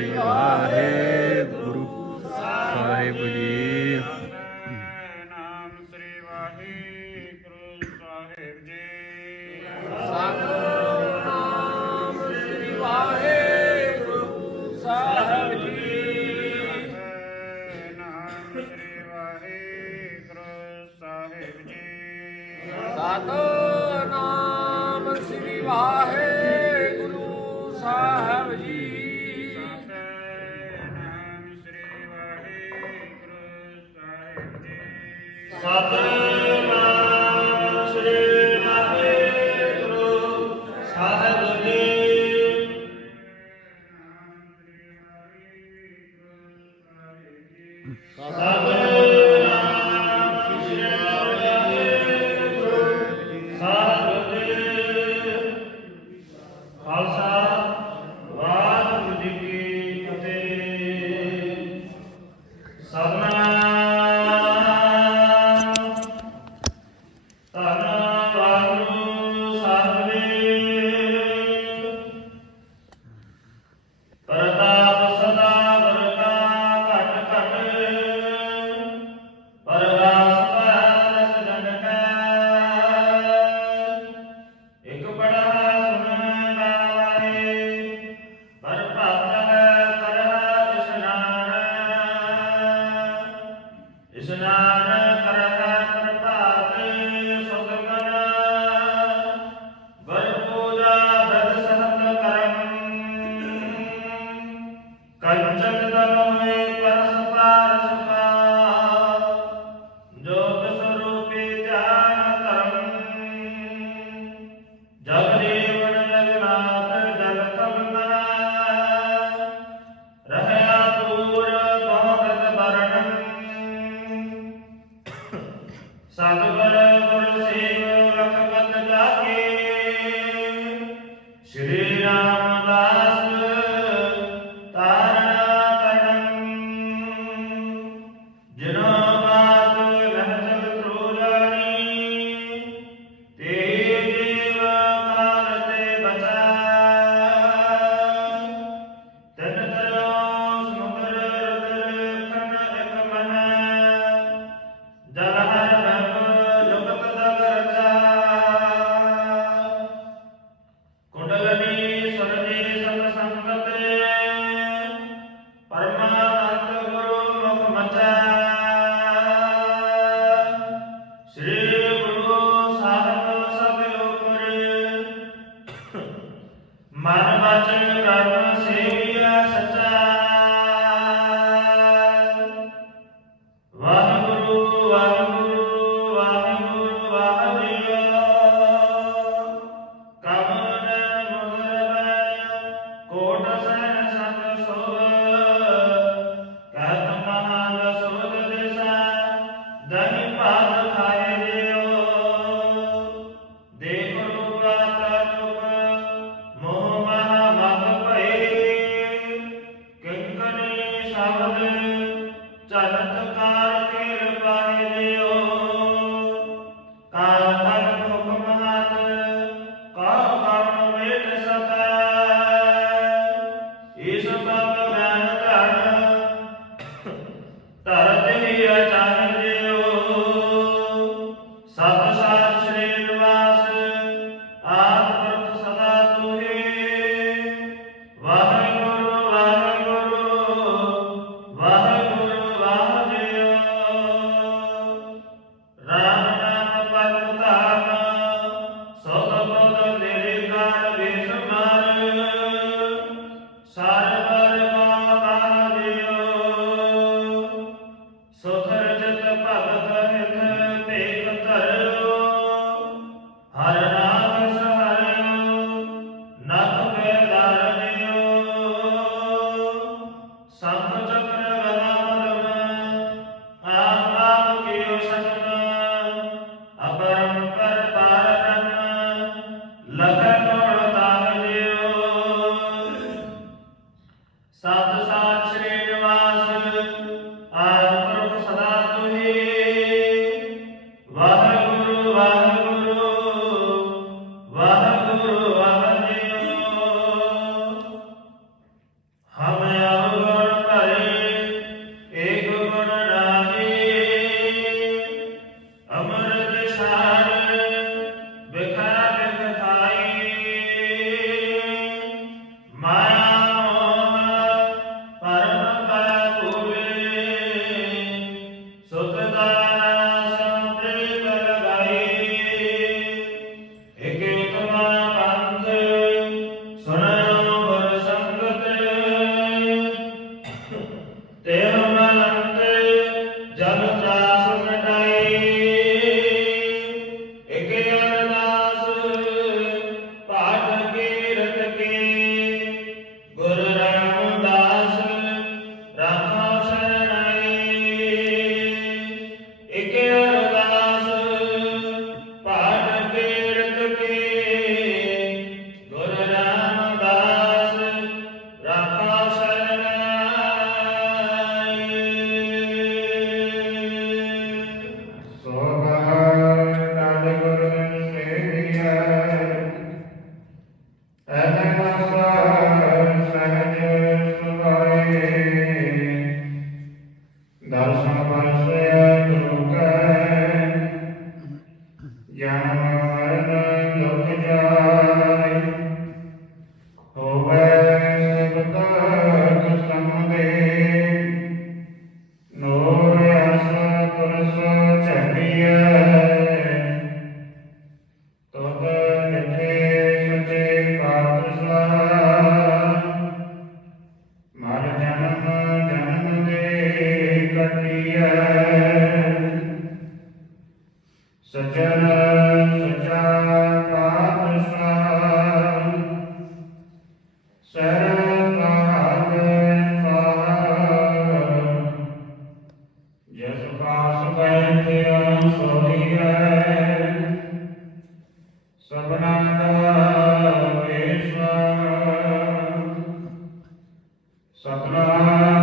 Shri Governor ਸਜਨ ਸਚਾ ਪਾਤਸ਼ਾਹ ਸਰਬ ਭਾਗੇ ਸਾਹ ਜਸ ਪਾਸ ਬੈ ਤੇ ਸੋਹੀ ਹੈ ਸਭਨਾ ਦਾ ਵੇਸਾ ਸਤਨਾਮ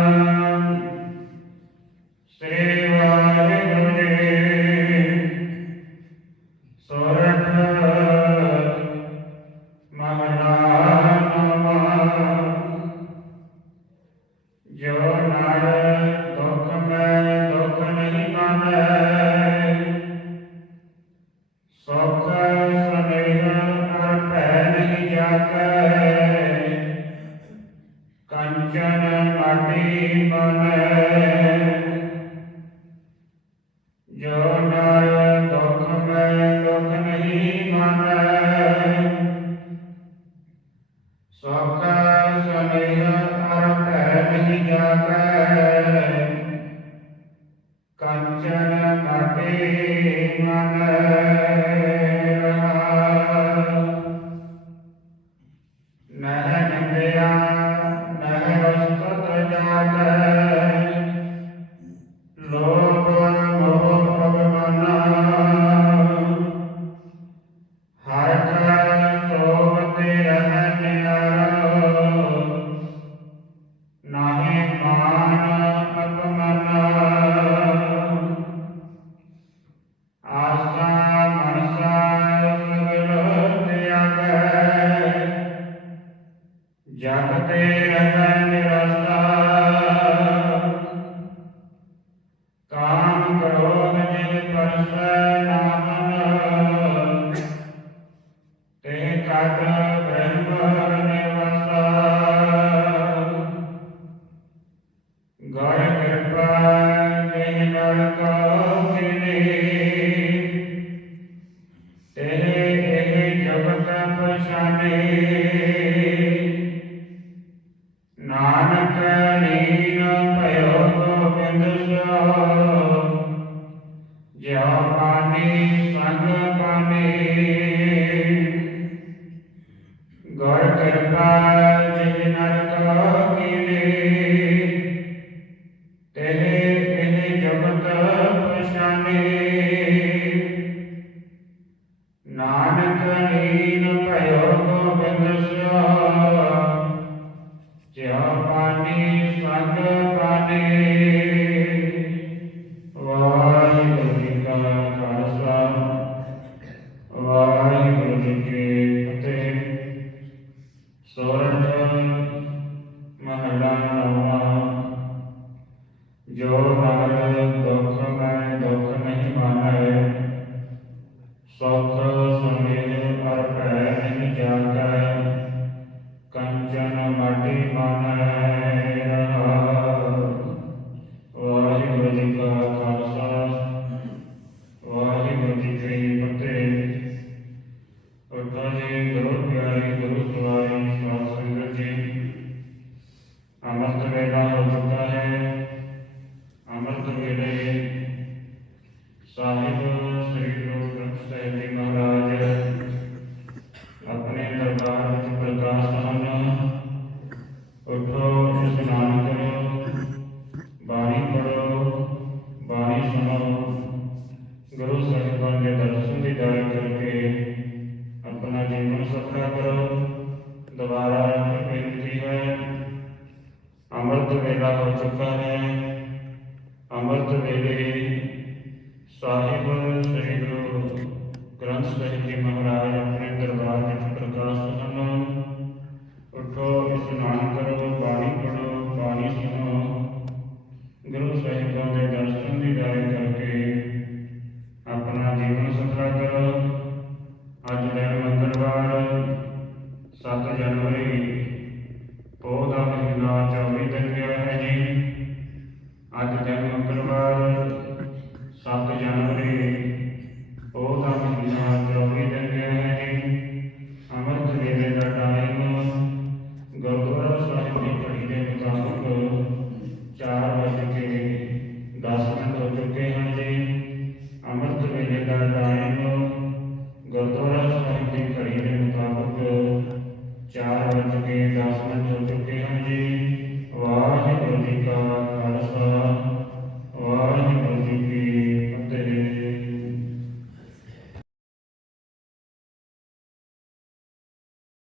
जनमपि मन Bhagavad ਕੰਚਨ ਮਾਟੀ ਮਨ नारायण गिरजी है अमृत वेला हो चुका है अमृत वेले ਸਾਹਿਬ ਸ੍ਰੀ ਗੁਰੂ ਗ੍ਰੰਥ ਸਾਹਿਬ ਜੀ ਮਹਾਰਾਜ ਆਪਣੇ ਦਰਬਾਰ ਵਿੱਚ ਪ੍ਰਕਾਸ਼ ਹਨ ਉਠੋ।